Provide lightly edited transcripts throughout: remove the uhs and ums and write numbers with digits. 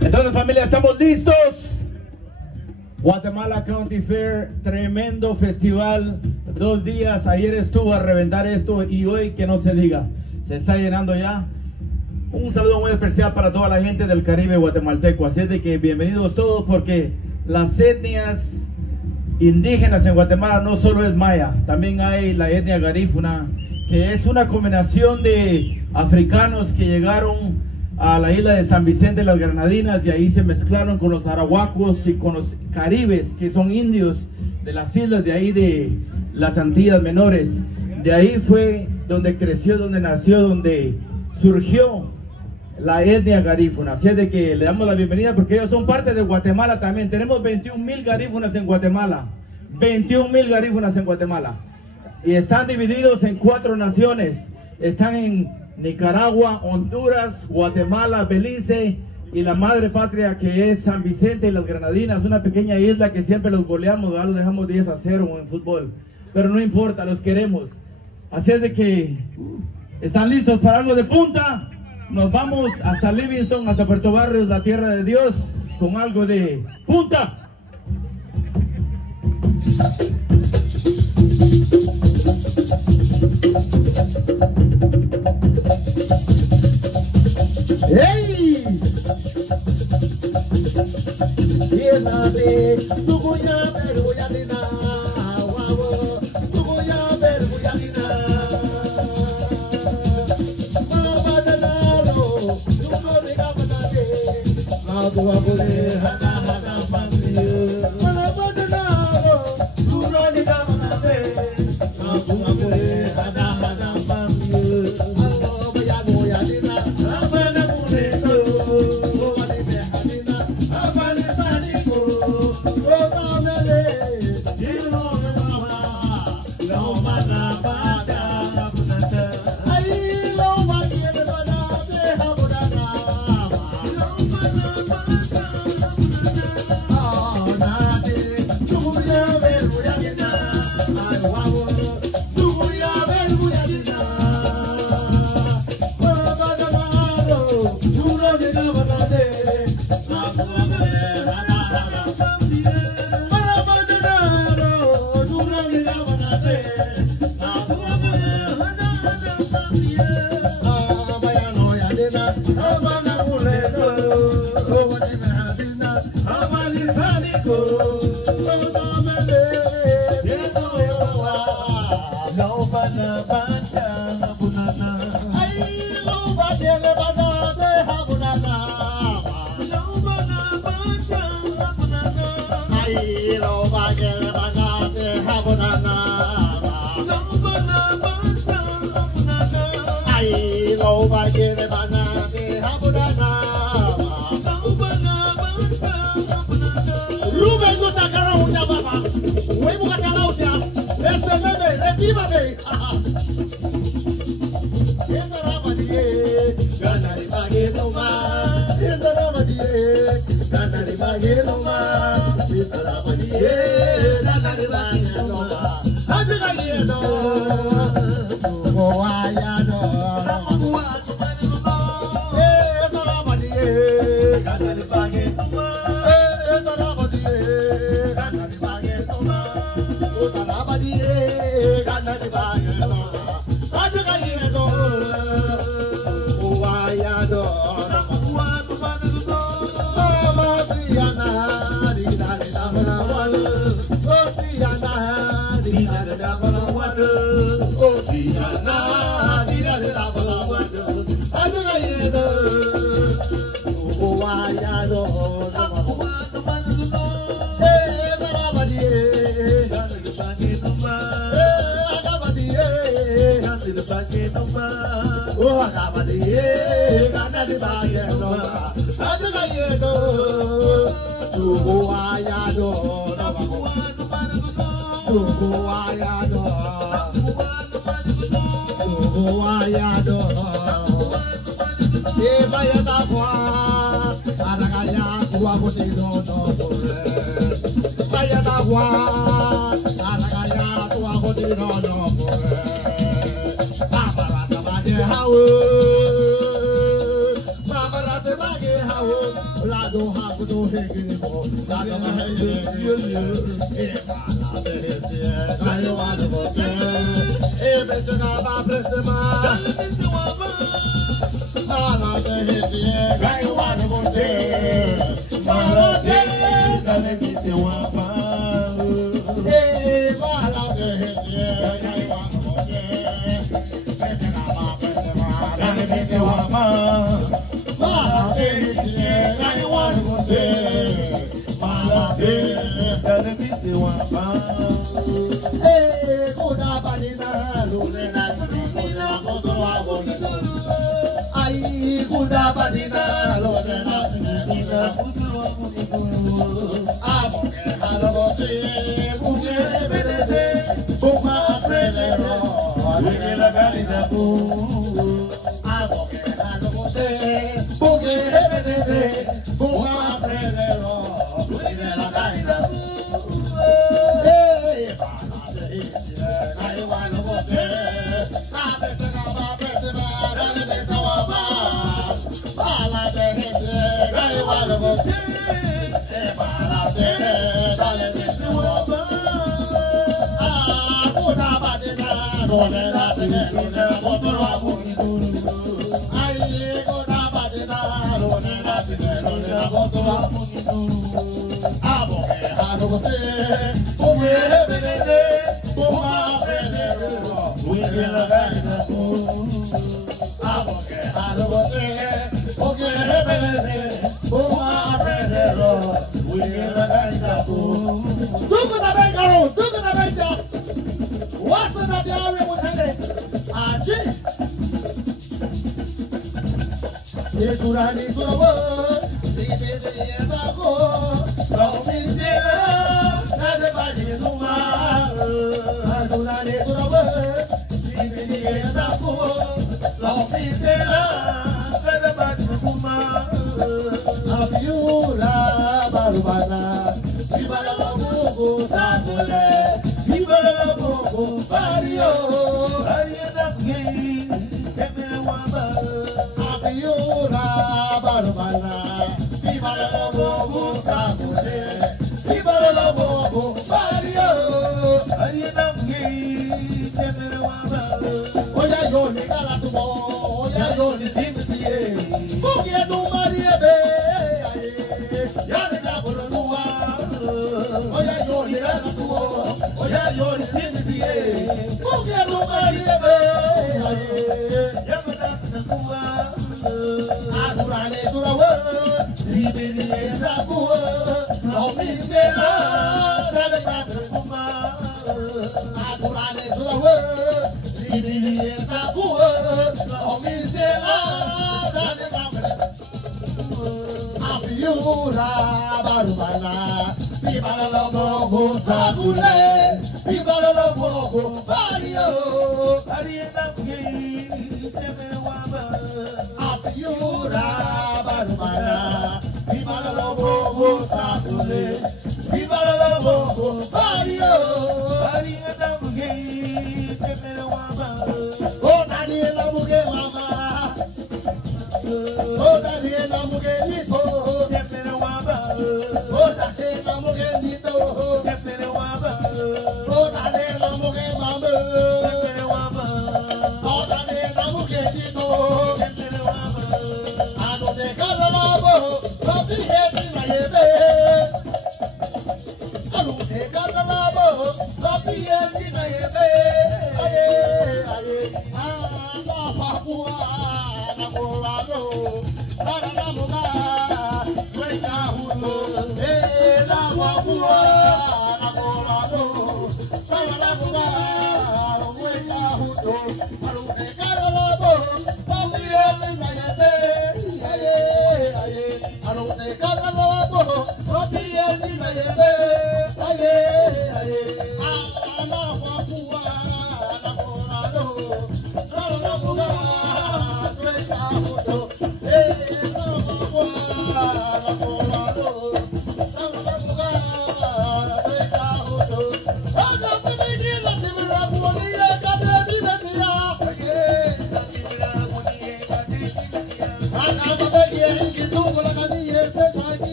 Entonces, familia, ¿estamos listos? Guatemala County Fair, tremendo festival, 2 días. Ayer estuvo a reventar esto y hoy que no se diga, se está llenando ya. Un saludo muy especial para toda la gente del Caribe guatemalteco. Así es de que bienvenidos todos, porque las etnias indígenas en Guatemala no solo es maya, también hay la etnia garífuna, que es una combinación de africanos que llegaron a la isla de San Vicente, las Granadinas, y ahí se mezclaron con los arahuacos y con los caribes, que son indios de las islas de ahí de las Antillas Menores. De ahí fue donde creció, donde nació, donde surgió la etnia garífuna. Así es de que le damos la bienvenida, porque ellos son parte de Guatemala también. Tenemos 21,000 garífunas en Guatemala, 21,000 garífunas en Guatemala, y están divididos en 4 naciones. Están en Nicaragua, Honduras, Guatemala, Belice y la madre patria, que es San Vicente y las Granadinas, una pequeña isla que siempre los goleamos, ¿verdad? Los dejamos 10-0 en fútbol, pero no importa, los queremos. Así es de que, ¿están listos para algo de punta? Nos vamos hasta Livingston, hasta Puerto Barrios, la tierra de Dios, con algo de punta. ¡Ey! Llévate, tú voy a ver, voy a mirar, guau, tú voy a ver, voy a mirar. Mamá de lado, tú no digas nada, la tua poder, jana, jana, mami. Mamá de lado, tú no digas nada, la tua poder, jana, jana, mami. Voy a mirar. Mama,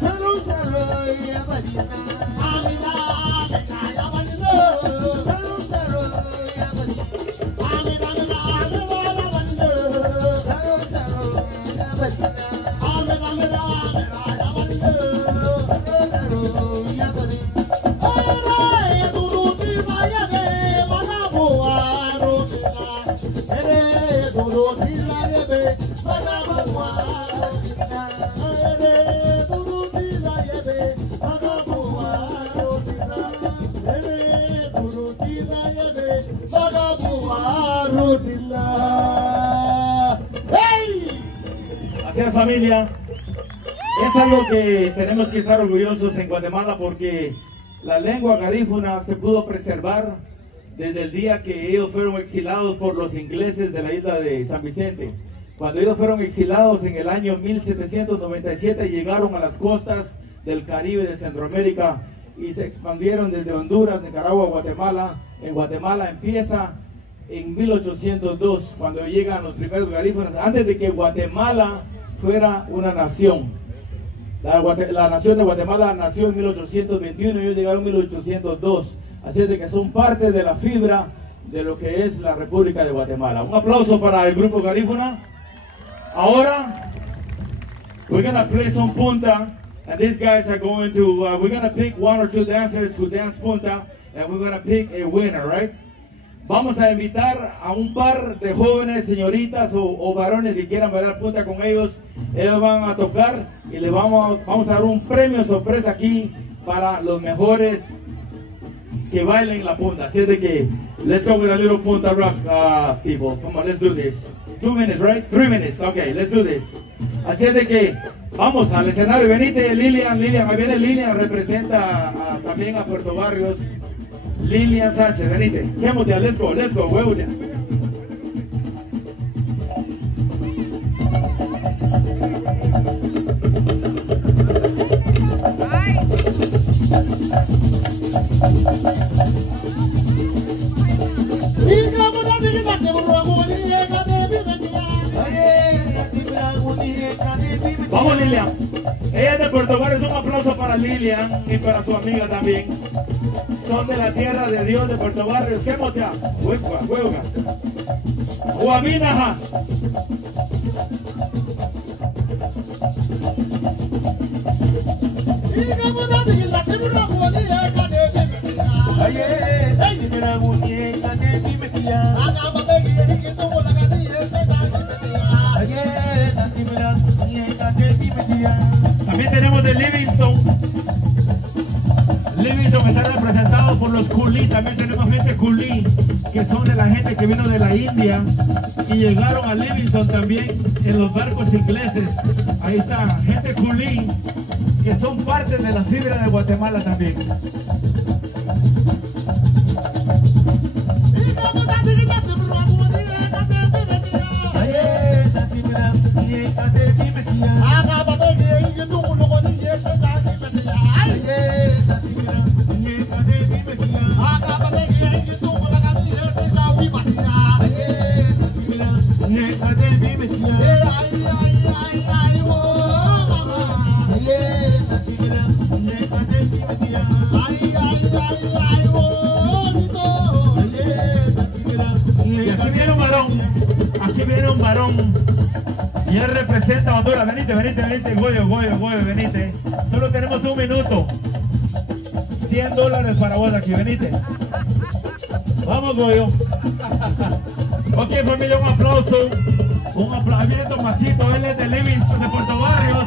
Saru Así es, familia. Es algo que tenemos que estar orgullosos en Guatemala porque la lengua garífuna se pudo preservar desde el día que ellos fueron exilados por los ingleses de la isla de San Vicente. Cuando ellos fueron exilados en el año 1797, llegaron a las costas del Caribe de Centroamérica y se expandieron desde Honduras, Nicaragua, Guatemala. En Guatemala empieza en 1802, cuando llegan los primeros garífunas, antes de que Guatemala fuera una nación. La nación de Guatemala nació en 1821 y ellos llegaron en 1802. Así es de que son parte de la fibra de lo que es la República de Guatemala. Un aplauso para el grupo garífuna. Ahora, we're going to play some punta, and these guys are going to, we're going to pick one or two dancers who dance punta, and we're going to pick a winner, right? Vamos a invitar a un par de jóvenes, señoritas o varones que quieran bailar punta con ellos. Ellos van a tocar y le vamos a dar un premio sorpresa aquí para los mejores que bailen la punta. Así es de que, let's go with a little punta rock, people. Come on, let's do this. 2 minutes, right? 3 minutes. Okay, let's do this. Así es de que vamos al escenario. Venite, Lilian. Ahí viene Lilian, representa también a Puerto Barrios. Lilian Sánchez, venite. Quémote, let's go, huevo ya. Vamos, Lilian. Ella es de Puerto Barrios. Un aplauso para Lilian y para su amiga también. Son de la tierra de Dios de Puerto Barrios. ¿Qué motea? Huevuga. Huaminaja. También tenemos de Livingston. Livingston está representado por los culí. También tenemos gente culí, que son de la gente que vino de la India y llegaron a Livingston también en los barcos ingleses. Ahí está, gente culí, que son parte de la fibra de Guatemala también. Aquí viene un varón y él representa a Honduras. Venite, Goyo, venite. Solo tenemos 1 minuto. $100 para vos aquí, venite. Vamos, Goyo. Ok, familia, un aplauso. Ahí viene Tomasito, él es de Livingston, de Puerto Barrios.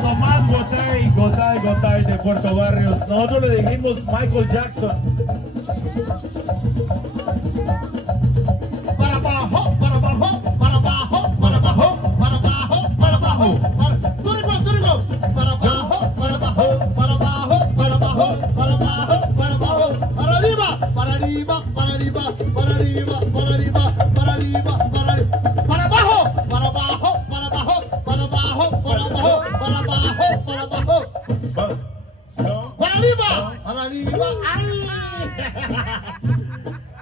Tomás Gotay de Puerto Barrios. Nosotros le dijimos Michael Jackson. Para abajo.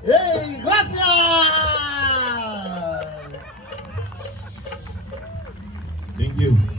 ¡Hey! ¡Gracias! Thank you.